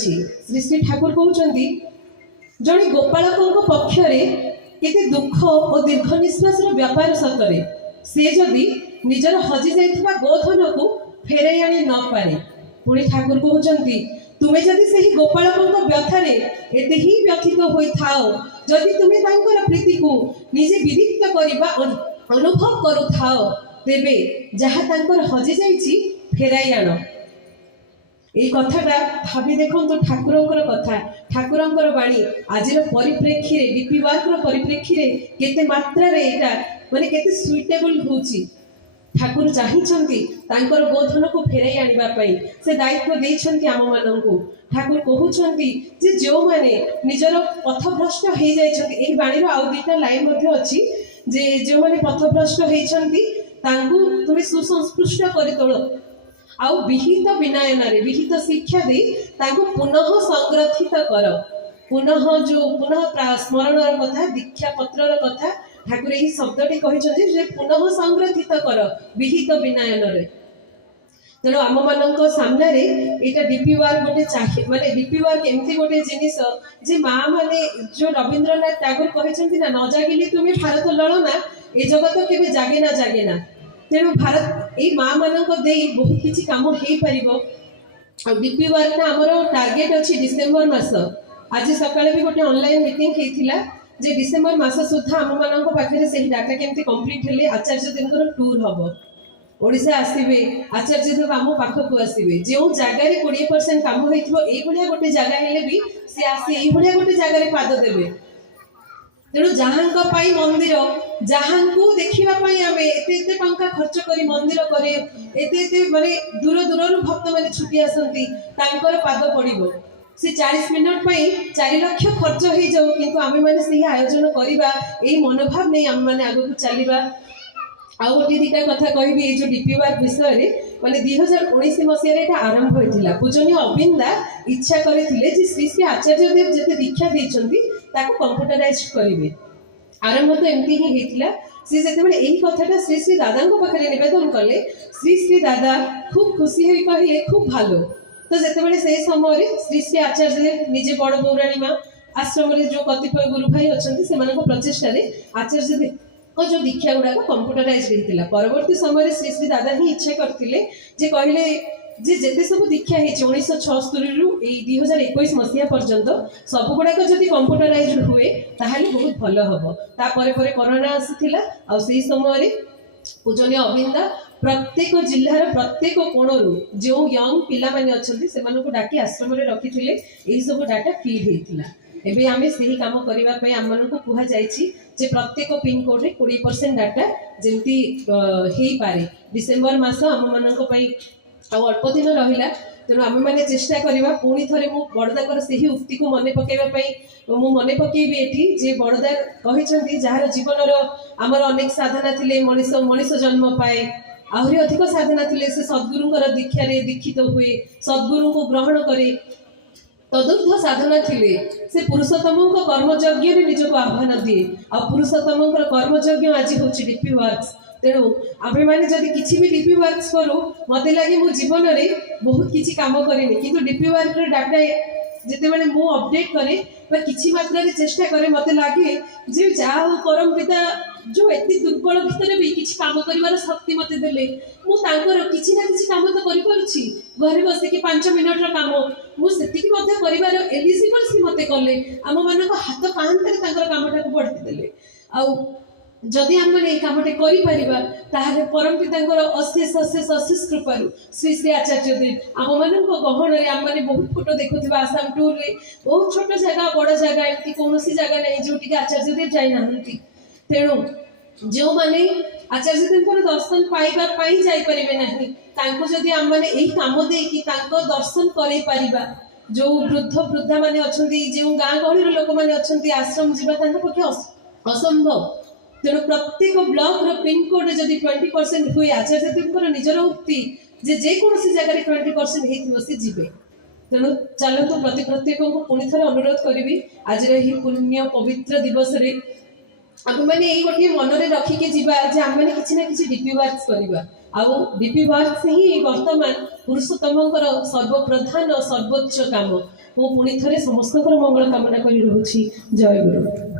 श्री श्री ठाकुर कहते जड़े गोपालकों पक्षरे केते दुख और दीर्घ निश्वास व्यापार सतरे से जदि निजर हजि जाइथिबा गोधन को फेराई आनी न पारे पुणी ठाकुर कहते तुम्हें जदि से गोपालकों व्यथारे एते ही व्यथित होई थाओ जदि तुम्हें तांकर प्रीति को निजे विदित करबा अनुभव करू थाओ तेबे जहाँ तांकर हजि जाइछि फेराई आण। এই কথাটা ভাবি দেখন্তু ঠাকুরଙ୍କର কথা ঠাকুরଙ୍କର বাণী আজির পরিপ্রেক্ষীরে ডিপি ওয়ার্কর পরিপ্রেক্ষীরে কেতে মাত্রারে এটা মানে কেতে সুইটেবল होछि ठाकुर चाहिछंती तांकर गोधन को फेराई आनिबा पई से दायित्व देइछंती आम माननकु ठाकुर कहउछंती जे जो माने निजर पथभ्रष्ट हे जाइछंती एही बाणीर आउ दुईटा लाइन मध्ये अछि जे जो माने पथभ्रष्ट हेइछंती तांकु तुमे सुसंस्पृष्ट करि तोळ आउ विहित विनयन विहित शिक्षा दे तांको पुनः संग्रथित कर पुनः जो पुनः स्मरण कथा दीक्षा पत्र कथा ठाकुर यही शब्दटी कहते पुनः संग्रथित कर विहित विनयन तेणु आम मान सामने यहाँ डीपी वार्क गोटे चाहिए माने डीपी वार्क एमती गोटे जिनिस जे माँ माने जो रवींद्रनाथ टागोर कहते ना न जागिले तुम्हें भारत लड़ना ए जगत के जागे ना तेणु भारत ये माँ मान बहुत किसी कम हो पार डीपी वार्क ना आमर टार्गेट अच्छी डिसेम्बर मास आज सकाଳେ भी गोटे ऑनलाइन मीटिंग होता जे डिसेम्बर मास सुधा आम मान पाखे से डाटा केमती कंप्लीट हेले आचार्य देव टूर हम ओडिशा आसवे आचार्य देव आम पाखक आसवे जो जगार 20% कम होइथिबो गोटे जगह हेले भी सी आसी एई गोटे जगह पाद देवे तेणु जहाँ मंदिर जहाँ को देखा आम एत टंका खर्च कर मंदिर करे एत माने दूर दूर भक्त मैंने छुट्टी आसती पाद पड़ो से 40 मिनट 4 लाख खर्च हो जाऊ किंतु आम मैंने से आयोजन करवा यही मनोभाव नहीं आम मैंने आगे चलवा आउ गोटे दीटा कथा कहबी ये जो डीपी वार्क विषय माने 2019 मसीह आरंभ होता पूजनीय अविंदा इच्छा करते श्री श्री आचार्य देव जिते दीक्षा देते कंप्यूटराइज करेंगे आरंभ तो एमती ही होता सी जो यही कथाटा श्री श्री दादा पाखे नवेदन कले श्री श्री दादा खूब खुशी हो कहले खूब भलो तो जिते से समय श्री श्री आचार्य देव निजे बड़ पौराणी माँ आश्रम जो कतिपय गुरु भाई अच्छा से प्रचेषार आचार्य देव जो दीक्षा गुड़ाक कंप्यूटराइज होता परवर्ती समय श्री श्री दादा ही इच्छा करते कहले जे जेते सब दीक्षा है 1976 रु 2021 मसीहा पर्यंत सब गुड़ाक जब कंप्यूटराइज हुए ताहले बहुत भल हम तापर कोरोना आसीथिला आ सेही समय पूजनीय अविंदा प्रत्येक जिल्लार प्रत्येक कोणरू जो यंग पिला माने अछंती सेमानकु डाकी आश्रम रे रखिथिले एही सब डाटा फीड हेतिला एबे आमे सेही काम करिवा पय आमनकु कुहा जायछि जे प्रत्येक पिन कोड रे 20% डाटा जेमती हेई पारे डिसेंबर मास आम मानक पय आ अल्प दिन रहिला तेणु आम मैंने चेष्टा करवा पुणी थे मु बड़दार से ही उक्ति को मन पकईवाई मन पकईबी एठी जे बड़दा कहते जार जीवन आमर अनेक साधना थिले मनीष मनीष जन्म पाए आहरी अधिक साधना थिले से सद्गुरुंकर दीक्षारे दीक्षित हुए सद्गुरु को ग्रहण करे तदुर्ध साधना थिले से पुरुषोत्तम कर्मयज्ञ निजक आह्वान दिए आ पुरुषोत्तम कर्मयज्ञ आज हूँ डीपी वार्क तेणु आमे माने जदि किछि भी डीपी वर्क्स करू मते लागे मो जीवन रे बहुत किछि काम करेनी किंतु डीपी वर्क रे डाटा जेते माने मो अपडेट करे बा किछि मात्रा रे चेष्टा करे मते लागे जे जा परम पिता जो एति दुर्बल भितर भी किछि काम करिवार शक्ति मते देले मु तांकर किछि ना किछि काम तो करि पारुछि घरे बसे कि 5 मिनिट रो काम मु सेति कि मते करिवार एलिजिबल सी मते करले आम मानक हाथ कांतरे तांकर कामटा को बढ़ती देले आ जदि आम मैंने कामटे कर परम पिता अशेष अशेष अशेष कृपार श्री श्री आचार्य देव आम मान गहन आम मैंने बहुत फोटो देखुवा आसाम टूर रे बहुत छोट जगह बड़ जगह एमती कौन जगह नहीं जो आचार्य देव जाना तेणु जो मैंने आचार्य देव दर्शन पाइबापी जापरेंगे ना जदि आम मैंने यही कम देकी दर्शन कर जो वृद्ध वृद्धा मैंने अच्छा जो गाँ गहली लोक मैंने अच्छा आश्रम जावा पक्षे असंभव तेणु प्रत्येक ब्लॉक रो पिन कोड जदि 20% हुए आचार्य देव निजर उक्ति जेकोसी जगह 20% होती सी जीवे तेणु चलतु प्रत्येक को पुणी थे अनुरोध करी आज पुण्य पवित्र दिवस आम मैंने गोटे मन में रखिकी आम मैंने किसी ना कि डीपी वर्क करवा आउ डीपी वर्क्स ही वर्तमान पुरुषोत्तमंकर सर्वप्रधान सर्वोच्च काम। मु पुणी थे समस्त मंगल कामना कर जय गुरु।